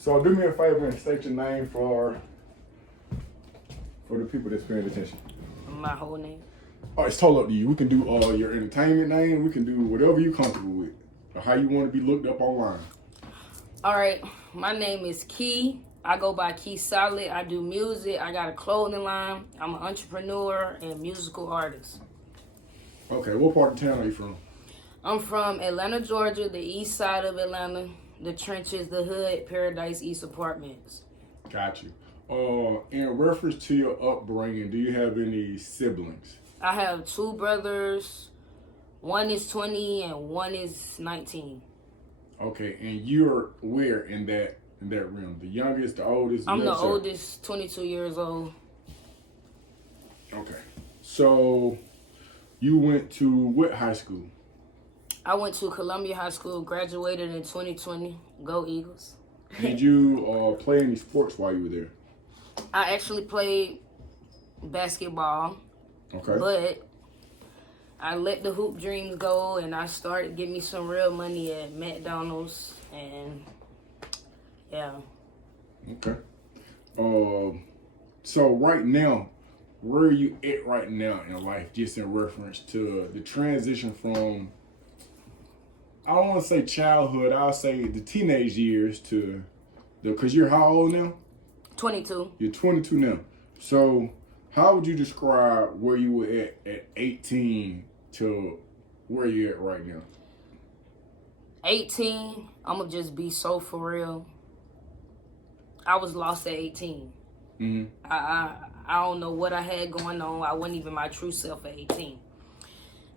So do me a favor and state your name for the people that's paying attention. My whole name. Oh, it's totally up to you. We can do your entertainment name. We can do whatever you're comfortable with, or how you want to be looked up online. All right, my name is Keey. I go by Keey Solid. I do music. I got a clothing line. I'm an entrepreneur and musical artist. Okay, what part of town are you from? I'm from Atlanta, Georgia, the east side of Atlanta, the trenches, the hood, Paradise East Apartments. Got you. In reference to your upbringing, do you have any siblings? I have two brothers. One is 20 and one is 19. Okay, and you're where in that realm? The youngest, the oldest? I'm the oldest, 22 years old. Okay. So you went to what high school? I went to Columbia High School, graduated in 2020. Go Eagles. Did you play any sports while you were there? I actually played basketball. Okay. But I let the hoop dreams go and I started getting me some real money at McDonald's and yeah. Okay. So right now, where are you at right now in life, just in reference to the transition from, I don't want to say childhood, I'll say the teenage years to because you're how old now? 22. You're 22 now. So how would you describe where you were at 18 to where you're at right now? 18, I'm going to just be so for real. I was lost at 18. Mm-hmm. I don't know what I had going on. I wasn't even my true self at 18.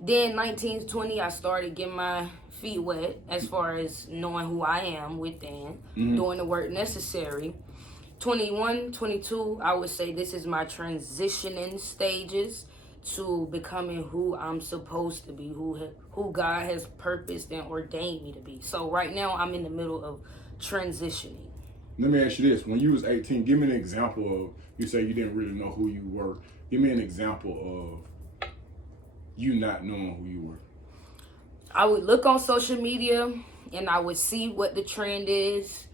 Then 19, 20, I started getting my feet wet as far as knowing who I am within, doing the work necessary. 21, 22, I would say this is my transitioning stages to becoming who I'm supposed to be, who God has purposed and ordained me to be. So right now, I'm in the middle of transitioning. Let me ask you this. When you was 18, give me an example of, you say you didn't really know who you were. Give me an example of you not knowing who you were. I would look on social media and I would see what the trend is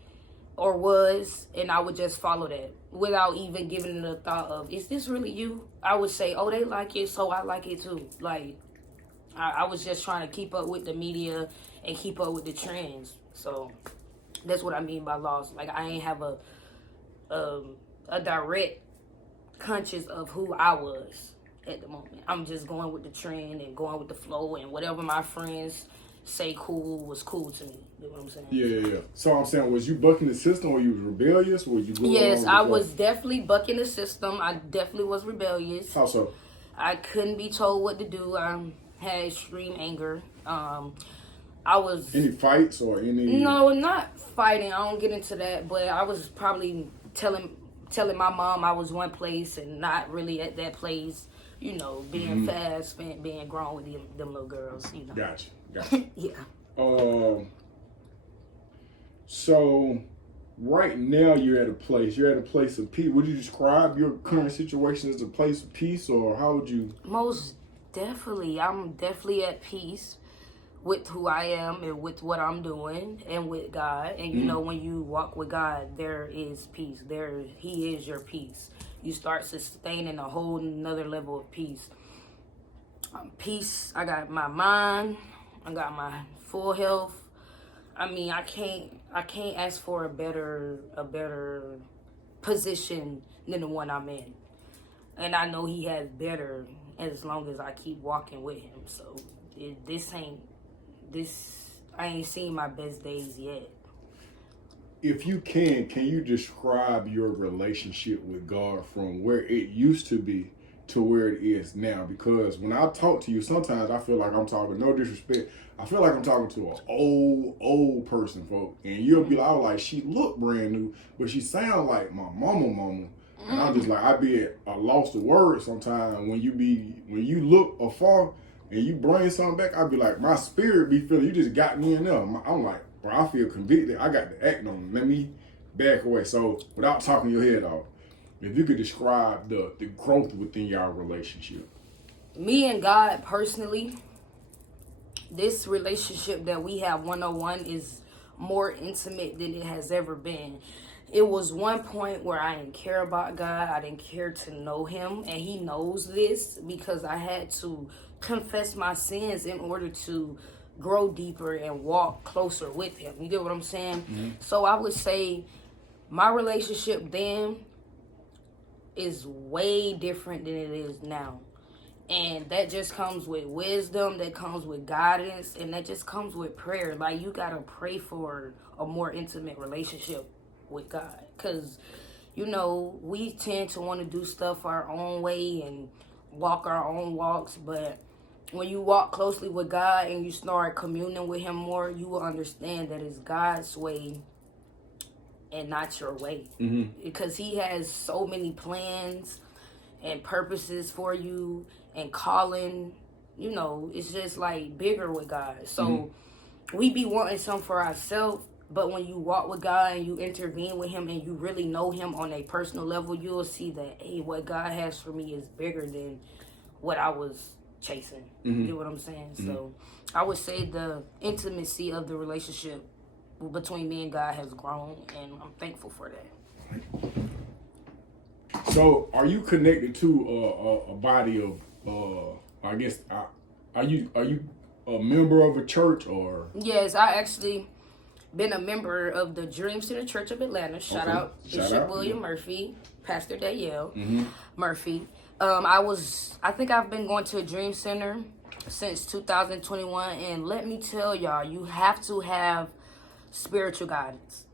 or was, and I would just follow that without even giving it a thought of, is this really you? I would say, oh, they like it, so I like it too. Like, I was just trying to keep up with the media and keep up with the trends. So that's what I mean by lost. Like, I ain't have a direct conscious of who I was at the moment. I'm just going with the trend and going with the flow, and whatever my friends say cool was cool to me. You know what I'm saying? Yeah. So I'm saying, was you bucking the system, or you was rebellious, or was you going Yes, along with I the was flow? definitely bucking the system. I definitely was rebellious. How so? I couldn't be told what to do. I had extreme anger. I was... Any fights or any... No, not fighting. I don't get into that. But I was probably telling my mom I was one place and not really at that place. You know, being fast, being grown with them little girls, you know. Gotcha. Yeah. So right now you're at a place of peace. Would you describe your current situation as a place of peace, or how would you? Most definitely. I'm definitely at peace with who I am and with what I'm doing and with God. And you know, when you walk with God, there is peace. He is your peace. You start sustaining a whole nother level of peace. Peace. I got my mind. I got my full health. I mean, I can't ask for a better position than the one I'm in. And I know he has better as long as I keep walking with him. So I ain't seen my best days yet. If you can you describe your relationship with God from where it used to be to where it is now? Because when I talk to you, sometimes I feel like I'm talking, no disrespect, I feel like I'm talking to an old person, folks. And you'll be like, she look brand new, but she sound like my mama. And I'm just like, I be at a loss of words sometimes when you look afar and you bring something back. I be like, my spirit be feeling, you just got me in there. I'm like, bro, I feel convicted. I got to act on it. Let me back away. So without talking your head off, if you could describe the growth within your relationship. Me and God personally, this relationship that we have 101 is more intimate than it has ever been. It was one point where I didn't care about God. I didn't care to know him. And he knows this because I had to confess my sins in order to grow deeper and walk closer with him. You get what I'm saying? Mm-hmm. So I would say my relationship then is way different than it is now. And that just comes with wisdom, that comes with guidance, and that just comes with prayer. Like, you got to pray for a more intimate relationship with God, because we tend to want to do stuff our own way and walk our own walks, but when you walk closely with God and you start communing with him more, you will understand that it's God's way and not your way. Mm-hmm. Because he has so many plans and purposes for you and calling. It's just like bigger with God. So we be wanting something for ourselves. But when you walk with God and you intervene with him and you really know him on a personal level, you'll see that, hey, what God has for me is bigger than what I was chasing. Mm-hmm. You know what I'm saying? Mm-hmm. So I would say the intimacy of the relationship between me and God has grown, and I'm thankful for that. So are you connected to a body of, I guess, are you a member of a church or? Yes, I actually been a member of the Dream Center Church of Atlanta. Shout out Bishop William Murphy, Pastor Danielle Murphy. I think I've been going to a Dream Center since 2021, and let me tell y'all, you have to have spiritual guidance,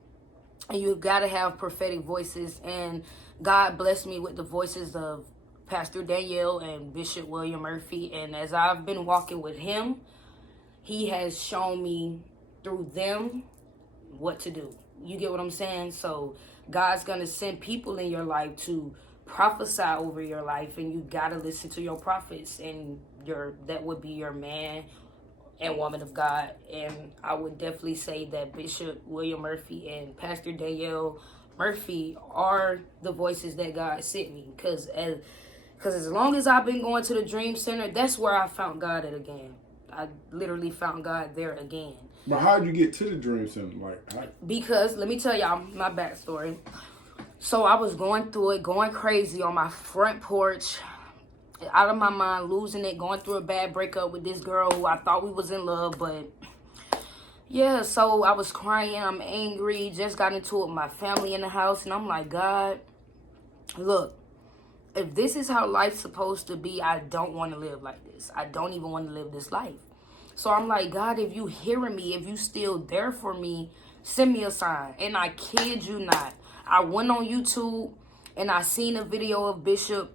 and you got to have prophetic voices, and God blessed me with the voices of Pastor Danielle and Bishop William Murphy, and as I've been walking with him, he has shown me through them what to do. You get what I'm saying? So God's gonna send people in your life to prophesy over your life, and you gotta listen to your prophets, and that would be your man and woman of God. And I would definitely say that Bishop William Murphy and Pastor Danielle Murphy are the voices that God sent me, because as long as I've been going to the Dream Center, that's where I found God at again. I literally found God there again. But how'd you get to the Dream Center? Because, let me tell y'all my backstory. So I was going through it, going crazy on my front porch, out of my mind, losing it, going through a bad breakup with this girl who I thought we was in love, but yeah, so I was crying, I'm angry, just got into it with my family in the house, and I'm like, God, look, if this is how life's supposed to be, I don't want to live like this. I don't even want to live this life. So I'm like, God, if you hearing me, if you still there for me, send me a sign. And I kid you not, I went on YouTube and I seen a video of Bishop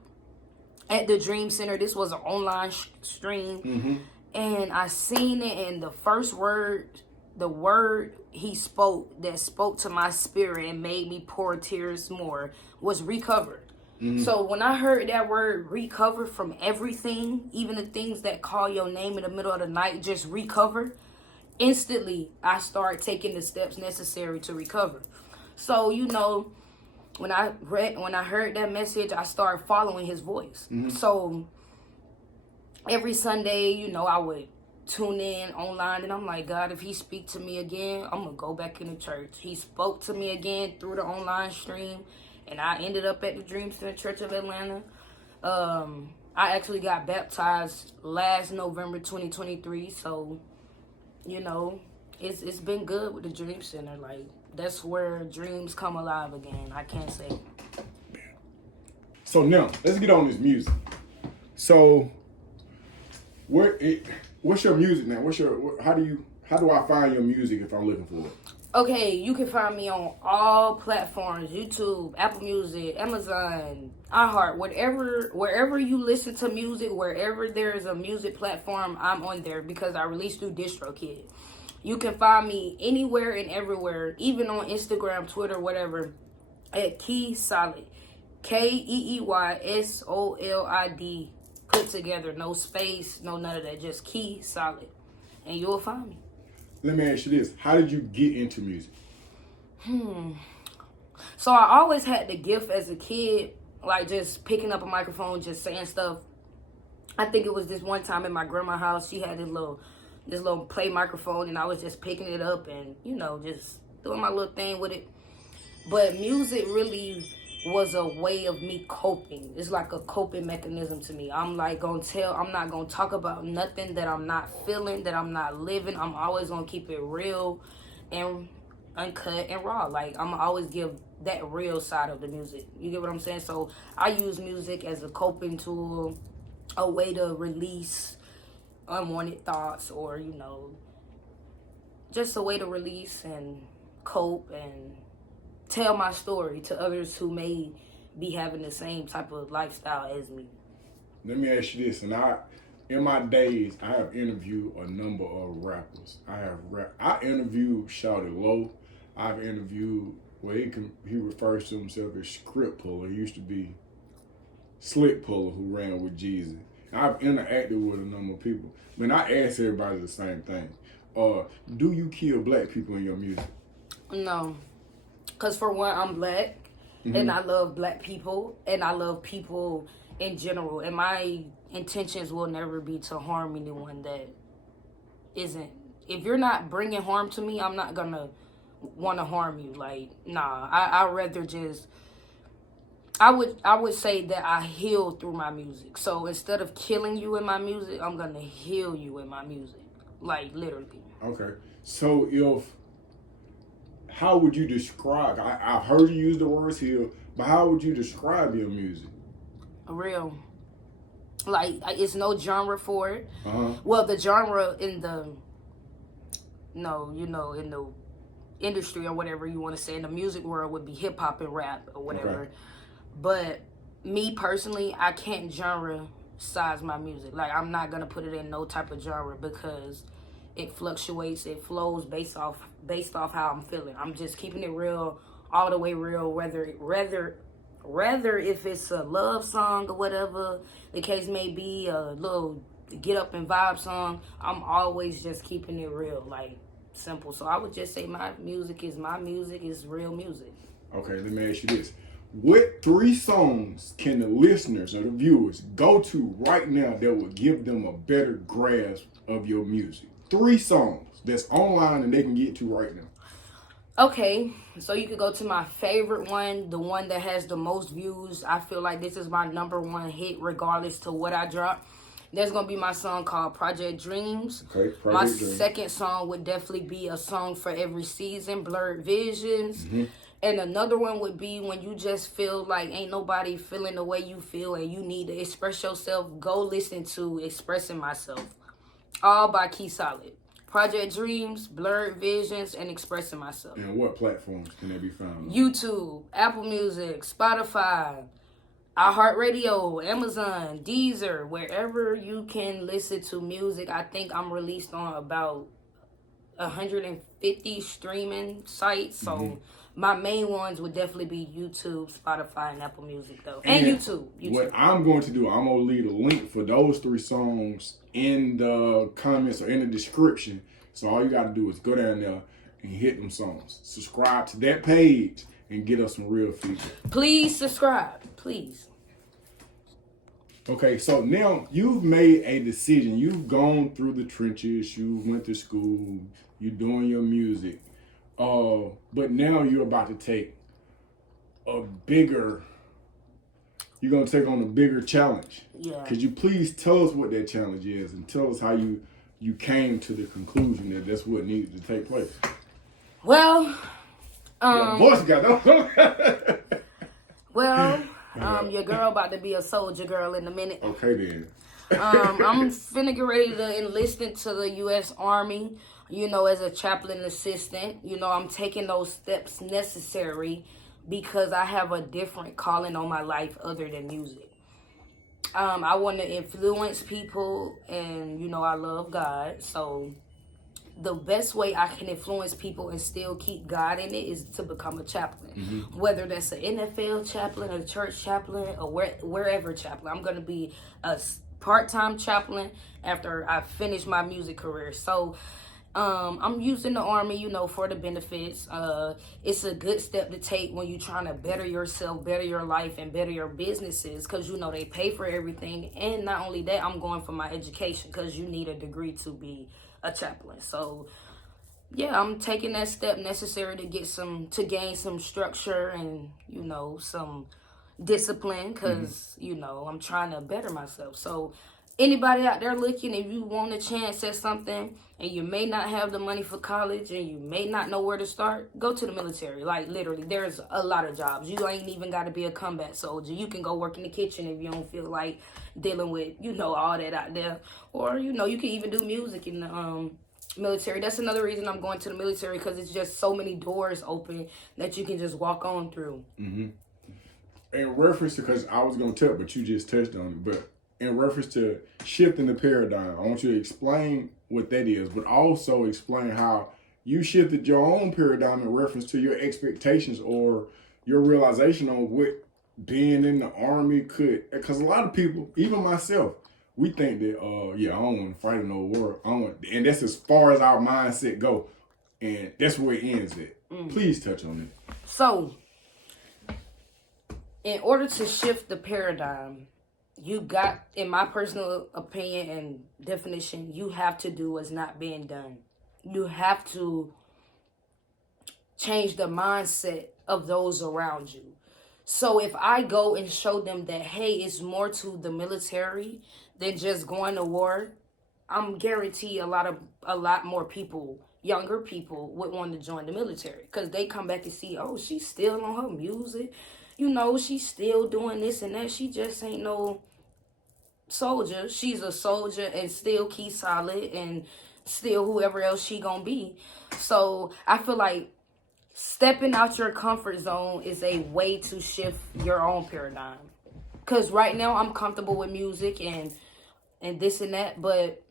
at the Dream Center. This was an online stream. Mm-hmm. And I seen it, and the first word, the word he spoke that spoke to my spirit and made me pour tears more was recovered. Mm-hmm. So when I heard that word, recover from everything, even the things that call your name in the middle of the night, just recover, instantly I started taking the steps necessary to recover. So, when I heard that message, I started following his voice. Mm-hmm. So every Sunday, I would tune in online, and I'm like, God, if he speak to me again, I'm gonna go back in the church. He spoke to me again through the online stream, and I ended up at the Dream Center Church of Atlanta. I actually got baptized last November 2023, so it's been good with the Dream Center. Like, that's where dreams come alive again. I can't say. So now let's get on this music. So what's your music now? How do I find your music if I'm looking for it? Okay, you can find me on all platforms: YouTube, Apple Music, Amazon, iHeart, wherever you listen to music, wherever there is a music platform, I'm on there because I released through DistroKid. You can find me anywhere and everywhere, even on Instagram, Twitter, whatever, at Keey Solid. KeeYsolid, put together, no space, no none of that, just Keey Solid, and you'll find me. Let me ask you this. How did you get into music? So I always had the gift as a kid, like just picking up a microphone, just saying stuff. I think it was this one time in my grandma's house, she had this little this little play microphone, and I was just picking it up and, you know, just doing my little thing with it. But music really was a way of me coping. It's like a coping mechanism to me. I'm like I'm not gonna talk about nothing that I'm not feeling, that I'm not living. I'm always gonna keep it real and uncut and raw. Like, I'm gonna always give that real side of the music. You get what I'm saying? So I use music as a coping tool, a way to release unwanted thoughts, or, you know, just a way to release and cope and tell my story to others who may be having the same type of lifestyle as me. Let me ask you this, and in my days, I have interviewed a number of rappers. I interviewed Shawty Low. I've interviewed, well, he refers to himself as Script Puller. He used to be Slick Puller, who ran with Jeezy. I've interacted with a number of people. I ask everybody the same thing. Do you kill black people in your music? No. Because for one, I'm black, and I love black people, and I love people in general. And my intentions will never be to harm anyone that isn't. If you're not bringing harm to me, I'm not going to want to harm you. Like, nah, I'd rather just... I would say that I heal through my music. So instead of killing you in my music, I'm going to heal you in my music. Like, literally. Okay. So how would you describe, I've heard you use the words heal, but how would you describe your music? Real. Like, it's no genre for it. Uh-huh. Well, the genre in the, no, you know, in the industry or whatever you want to say, in the music world would be hip hop and rap or whatever. Okay. But me personally, I can't genre size my music. Like, I'm not going to put it in no type of genre because it fluctuates, it flows based off how I'm feeling. I'm just keeping it real, all the way real, whether if it's a love song or whatever the case may be, a little get up and vibe song, I'm always just keeping it real, like, simple. So I would just say my music is real music. Okay, let me ask you this. What 3 songs can the listeners or the viewers go to right now that will give them a better grasp of your music? 3 songs that's online and they can get to right now. Okay, so you could go to my favorite one, the one that has the most views. I feel like this is my number 1 hit regardless to what I drop. There's going to be my song called Project Dreams. Okay, my second song would definitely be A Song for Every Season, Blurred Visions. Mm-hmm. And another one would be when you just feel like ain't nobody feeling the way you feel and you need to express yourself, go listen to Expressing Myself. All by Keey Solid. Project Dreams, Blurred Visions, and Expressing Myself. And what platforms can they be found on? YouTube, Apple Music, Spotify, iHeartRadio, Amazon, Deezer, wherever you can listen to music. I think I'm released on about 150 streaming sites. So my main ones would definitely be YouTube, Spotify, and Apple Music, though. And YouTube. What I'm going to do, I'm going to leave a link for those 3 songs in the comments or in the description. So all you got to do is go down there and hit them songs. Subscribe to that page and get us some real feedback. Please subscribe. Please. Okay, so now you've made a decision. You've gone through the trenches. You went to school. You're doing your music. But now you're about to take you're going to take on a bigger challenge. Yeah. Could you please tell us what that challenge is and tell us how you came to the conclusion that that's what needed to take place? Well, your voice got your girl about to be a soldier girl in a minute. Okay, then. I'm finna get ready to enlist into the U.S. Army, you know, as a chaplain assistant. You know, I'm taking those steps necessary because I have a different calling on my life other than music. I want to influence people, and, you know, I love God. So the best way I can influence people and still keep God in it is to become a chaplain. Mm-hmm. Whether that's an NFL chaplain, a church chaplain, or wherever chaplain. I'm going to be a part-time chaplain after I finish my music career. So I'm using the Army, you know, for the benefits. It's a good step to take when you're trying to better yourself, better your life, and better your businesses, because, you know, they pay for everything. And not only that, I'm going for my education, because you need a degree to be a chaplain. So yeah, I'm taking that step necessary to gain some structure and, some discipline, because, I'm trying to better myself. So anybody out there looking, if you want a chance at something and you may not have the money for college and you may not know where to start, go to the military. Like, literally, there's a lot of jobs. You ain't even got to be a combat soldier. You can go work in the kitchen if you don't feel like dealing with, all that out there. Or, you can even do music in the military. That's another reason I'm going to the military, because it's just so many doors open that you can just walk on through. Mm-hmm. In reference to, because I was going to tell, but you just touched on it, but in reference to shifting the paradigm, I want you to explain what that is, but also explain how you shifted your own paradigm in reference to your expectations or your realization on what being in the Army could. Because a lot of people, even myself, we think that, I don't want to fight in no war. And that's as far as our mindset go. And that's where it ends at. Please touch on it. So, in order to shift the paradigm, you got, in my personal opinion and definition, you have to do what's not being done. You have to change the mindset of those around you. So if I go and show them that, hey, it's more to the military than just going to war, I'm guaranteed a lot more people, younger people, would want to join the military, because they come back and see, oh, she's still on her music. She's still doing this and that. She just ain't no soldier. She's a soldier and still Keey Solid and still whoever else she gonna be. So I feel like stepping out your comfort zone is a way to shift your own paradigm. Because right now I'm comfortable with music and this and that, but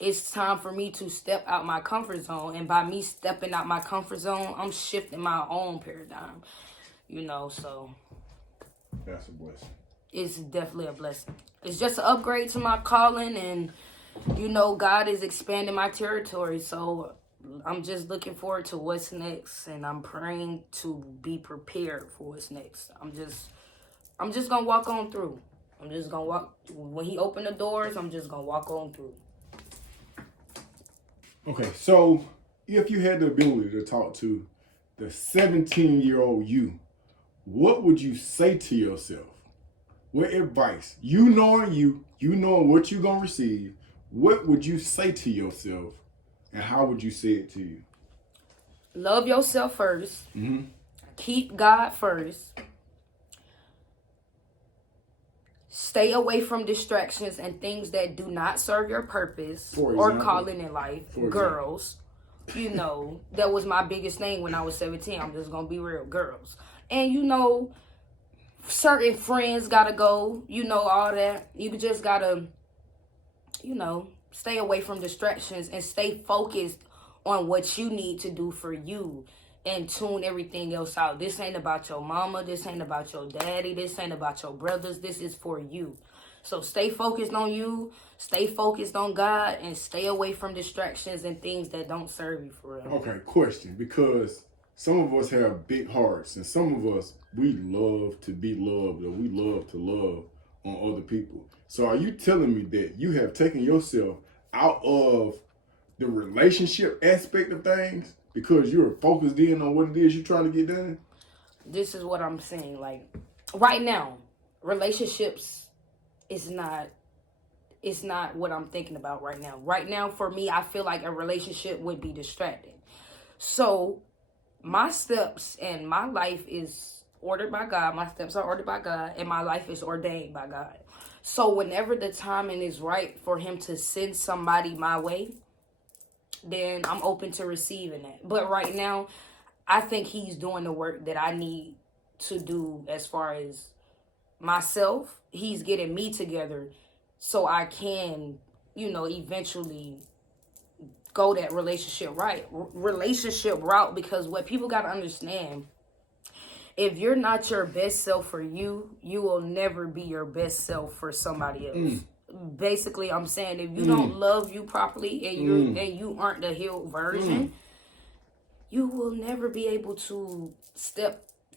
it's time for me to step out my comfort zone. And by me stepping out my comfort zone, I'm shifting my own paradigm. So that's a blessing. It's definitely a blessing. It's just an upgrade to my calling, and God is expanding my territory. So I'm just looking forward to what's next, and I'm praying to be prepared for what's next. I'm just gonna walk on through. I'm just gonna walk. When he opened the doors, I'm just gonna walk on through. Okay, so if you had the ability to talk to the 17-year-old you, what would you say to yourself? What advice? You knowing what you're going to receive, what would you say to yourself, and how would you say it to you? Love yourself first. Mm-hmm. Keep God first. Stay away from distractions and things that do not serve your purpose or calling in life. Girls. That was my biggest thing when I was 17. I'm just going to be real. Girls. And, certain friends got to go. All that. You just got to, stay away from distractions and stay focused on what you need to do for you and tune everything else out. This ain't about your mama. This ain't about your daddy. This ain't about your brothers. This is for you. So stay focused on you, stay focused on God, and stay away from distractions and things that don't serve you for real. Okay, question. Because some of us have big hearts, and some of us, we love to be loved, or we love to love on other people. So are you telling me that you have taken yourself out of the relationship aspect of things because you're focused in on what it is you're trying to get done? This is what I'm saying. Like, right now, relationships is not what I'm thinking about right now. Right now, for me, I feel like a relationship would be distracting. So my steps and my life is ordered by God. My steps are ordered by God, and my life is ordained by God. So whenever the timing is right for him to send somebody my way, then I'm open to receiving that. But right now, I think he's doing the work that I need to do as far as myself. He's getting me together so I can, eventually go that relationship route, because what people got to understand, if you're not your best self for you, you will never be your best self for somebody else. Basically, I'm saying, if you don't love you properly and you aren't the healed version, you will never be able to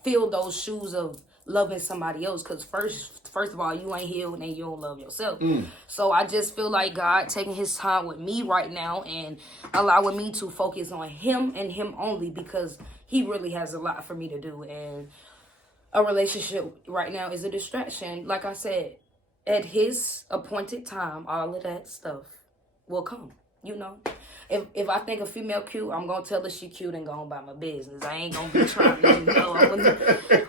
fill those shoes of loving somebody else, because first of all, you ain't healed and you don't love yourself. So I just feel like God taking his time with me right now and allowing me to focus on him and him only, because he really has a lot for me to do. And a relationship right now is a distraction. Like I said, at his appointed time, all of that stuff will come, you know. If I think a female cute, I'm gonna tell her she cute and go on by my business. I ain't gonna be trying to,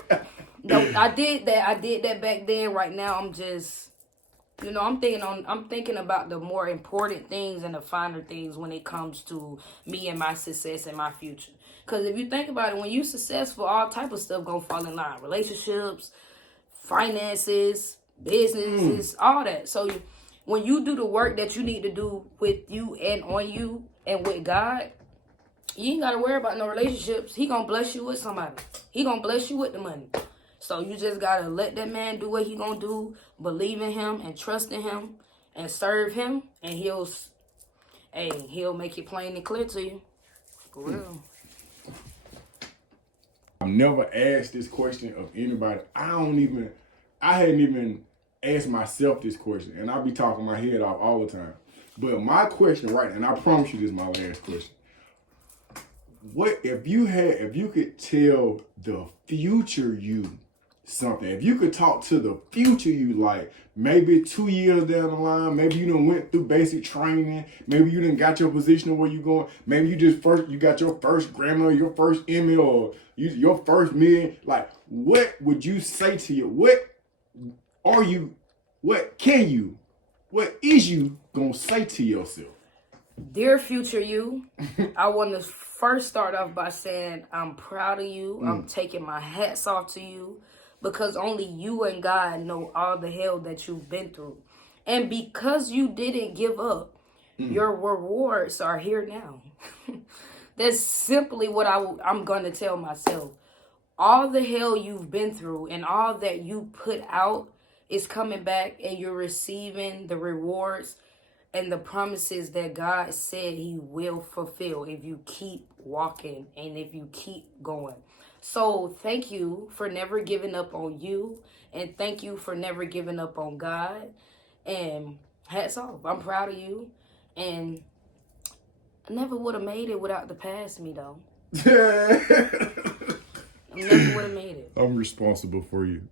no, I did that back then. Right now, I'm just, I'm thinking about the more important things and the finer things when it comes to me and my success and my future. Because if you think about it, when you successful, all type of stuff gonna fall in line. Relationships, finances, businesses, all that. So when you do the work that you need to do with you and on you and with God, you ain't got to worry about no relationships. He going to bless you with somebody. He going to bless you with the money. So you just got to let that man do what he going to do, believe in him and trust in him and serve him, and he'll make it plain and clear to you. For real. I've never asked this question of anybody. I hadn't even asked myself this question, and I be talking my head off all the time. But my question, right, and I promise you this is my last question. What if you could tell the future you something? If you could talk to the future you, like maybe 2 years down the line, maybe you done went through basic training, maybe you done got your position of where you going, maybe you got your first Grammy or your first Emmy or your first million. Like, what would you say to you? What is you gonna say to yourself? Dear future you, I want to first start off by saying I'm proud of you. I'm taking my hats off to you, because only you and God know all the hell that you've been through. And because you didn't give up, your rewards are here now. That's simply what I'm going to tell myself. All the hell you've been through and all that you put out is coming back, and you're receiving the rewards and the promises that God said he will fulfill if you keep walking and if you keep going. So thank you for never giving up on you, and thank you for never giving up on God. And hats off. I'm proud of you, and I never would have made it without the past me, though. I never would have made it. I'm responsible for you.